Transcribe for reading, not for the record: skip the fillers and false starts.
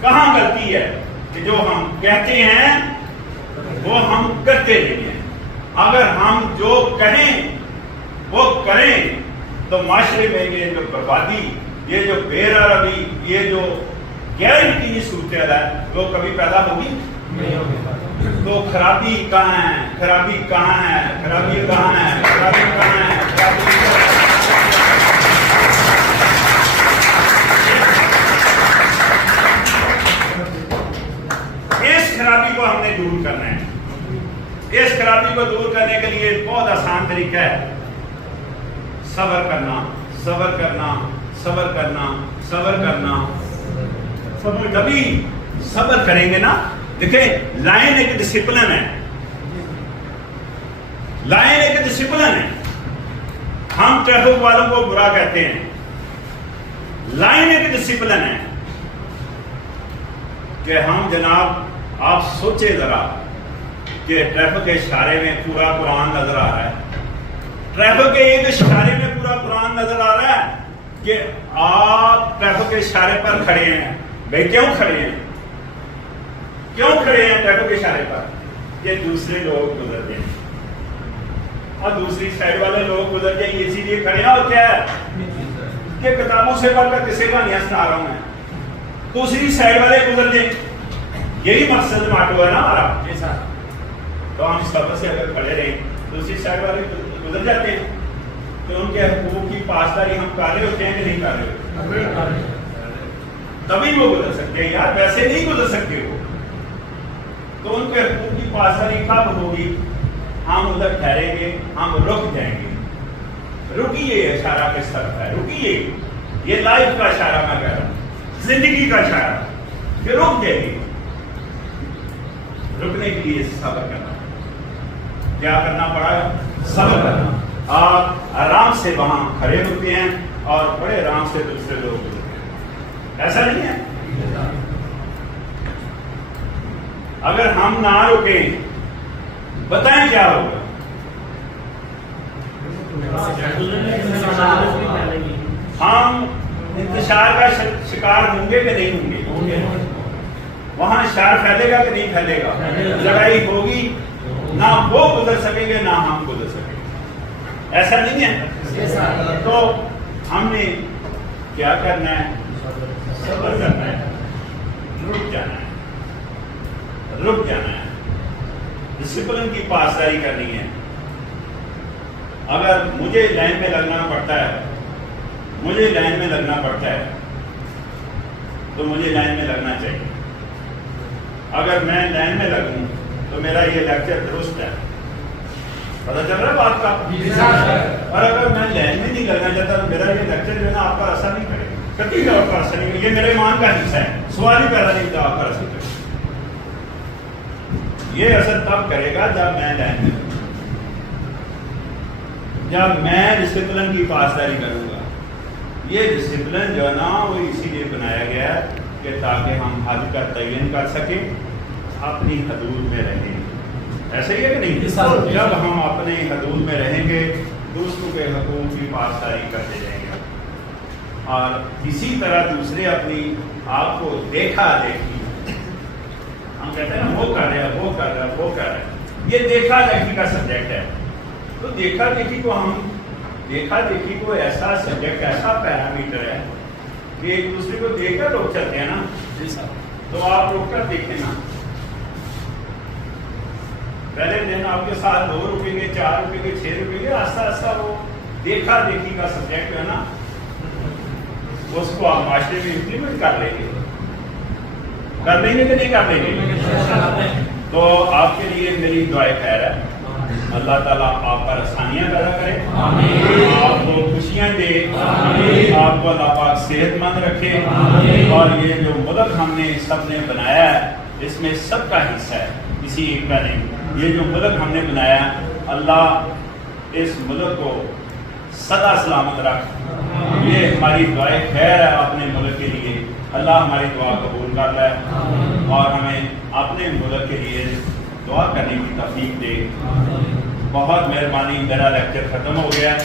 کہاں غلطی ہے کہ جو ہم کہتے ہیں وہ ہم کرتے نہیں ہیں. اگر ہم جو کہیں وہ کریں تو معاشرے میں یہ جو بربادی، یہ جو بے روی، یہ جو غیر یقینی صورتحال ہے وہ کبھی پیدا ہوگی نہیں ہوگی. تو خرابی کہاں ہے؟ خرابی کہاں ہے؟ خرابی کہاں ہے؟ خرابی کہاں ہے؟ خرابی اس خرابی کو ہم نے دور کرنا ہے. اس خرابی کو دور کرنے کے لیے بہت آسان طریقہ ہے، صبر کرنا، صبر کرنا، صبر کرنا، صبر کرنا. صبر کبھی صبر کریں گے نا. دیکھیں لائن ایک ڈسپلن ہے، لائن ایک ڈسپلن ہے. ہم ٹریفک والوں کو برا کہتے ہیں، لائن ایک ڈسپلن ہے کہ ہم جناب آپ سوچے ذرا کہ ٹریفک کے اشارے میں پورا قرآن نظر آ رہا ہے، ٹریفک کے ایک اشارے میں پورا قرآن نظر آ رہا ہے کہ آپ ٹریفک کے اشارے پر کھڑے ہیں. بھائی کیوں کھڑے ہیں؟ کیوں کھڑے ہیں ٹریفک کے اشارے پر؟ کہ دوسرے لوگ گزر جائیں اور دوسری سائڈ والے لوگ گزر جائیں، اسی لیے کھڑے ہیں. اور کیا ہے کہ کتابوں سے پڑھ کر کسے کہانیاں سنا رہا ہوں میں، دوسری سائڈ والے گزر جائیں، یہی مقصد ماٹو ہے نا ہمارا. تو ہم سب سے اگر کھڑے رہیں دوسری سائڈ والے گزر جاتے ہیں تو ان کے حقوق کی پاسداری ہم کر رہے ہوتے ہیں کہ نہیں کر رہے ہوتے؟ تبھی وہ گزر سکتے ہیں یار، ویسے نہیں گزر سکتے وہ. تو ان کے حقوق کی پاسداری کب ہوگی؟ ہم ادھر ٹھہریں گے، ہم رک جائیں گے. رکیے، اشارہ کس طرف ہے؟ رکیے، یہ لائف کا اشارہ میں کہہ رہا ہوں، زندگی کا اشارہ کہ رک جائے گی. رکنے کے لیے صبر کرنا. کیا کرنا پڑا؟ صبر کرنا. آپ آرام سے وہاں کھڑے ہوتے ہیں اور بڑے آرام سے دوسرے لوگ ہوتے ہیں. ایسا نہیں ہے؟ اگر ہم نہ رکیں بتائیں کیا ہوگا؟ ہم انتشار کا شکار ہوں گے کہ نہیں ہوں گے؟ وہاں اشار پھیلے گا کہ نہیں پھیلے گا؟ لڑائی ہوگی، نہ وہ گزر سکیں گے نہ ہم گزر سکیں گے. ایسا نہیں ہے؟ تو ہم نے کیا کرنا ہے؟ صبر کرنا ہے، رک جانا ہے، رک جانا ہے، ڈسپلن کی پاسداری کرنی ہے. اگر مجھے لائن میں لگنا پڑتا ہے، مجھے لائن میں لگنا پڑتا ہے تو مجھے لائن میں لگنا چاہیے. اگر میں لائن میں لگوں تو میرا یہ لیکچر درست ہے. پتہ چل رہا ہے بات کا؟ اور اگر میں لائن میں نہیں لگنا چاہتا تو میرا یہ لیکچر جو ہے نا آپ کا اثر نہیں کرے گا، کبھی بھی آپ کا اثر نہیں. یہ میرے ایمان کا حصہ ہے، سوال ہی پیدا نہیں تھا آپ کا اثر کرے. یہ اثر تب کرے گا جب میں لائن میں لگوں، جب میں ڈسپلن کی پاسداری کروں گا. یہ ڈسپلن جو ہے نا وہ اسی لیے بنایا گیا ہے کہ تاکہ ہم حد کا تعین کر سکیں، اپنی حدود میں رہیں. ایسے ہی ہے کہ نہیں؟ جب ہم اپنے حدود میں رہیں گے دوسروں کے حقوق کی پاسداری کرتے رہیں گے. اور اسی طرح دوسرے اپنی آپ کو دیکھا دیکھی، ہم کہتے ہیں نا وہ کر رہے ہیں، وہ کر رہے ہیں، وہ کر رہے ہیں. یہ دیکھا دیکھی کا سبجیکٹ ہے. تو دیکھا دیکھی کو ہم دیکھا دیکھی کو ایسا سبجیکٹ، ایسا پیرامیٹر ہے کہ ایک دوسرے کو دیکھ کر لوگ چلتے ہیں نا. تو آپ رک کر دیکھیں نا. پہلے دن آپ کے ساتھ 2 رکیں گے، 4 رکیں گے، 6 رکیں گے، آہستہ آہستہ وہ دیکھا دیکھی کا سبجیکٹ جو ہے نا اس کو آپ معاشرے میں امپلیمنٹ کر لیں گے. کر لیں گے کہ نہیں کر لیں گے؟ تو آپ کے لیے میری دعائے خیر ہے. اللہ تعالیٰ آپ پر آسانیاں پیدا کرے، آپ کو خوشیاں دے، آپ کو اللہ پاک صحت مند رکھے. اور یہ جو ملک ہم نے سب نے بنایا ہے اس میں سب کا حصہ ہے، کسی ایک کا نہیں. یہ جو ملک ہم نے بنایا اللہ اس ملک کو سدا سلامت رکھ. یہ ہماری دعائیں خیر ہے اپنے ملک کے لیے. اللہ ہماری دعا قبول کر لے اور ہمیں اپنے ملک کے لیے دعا کرنے کی توفیق دے. بہت مہربانی، میرا لیکچر ختم ہو گیا.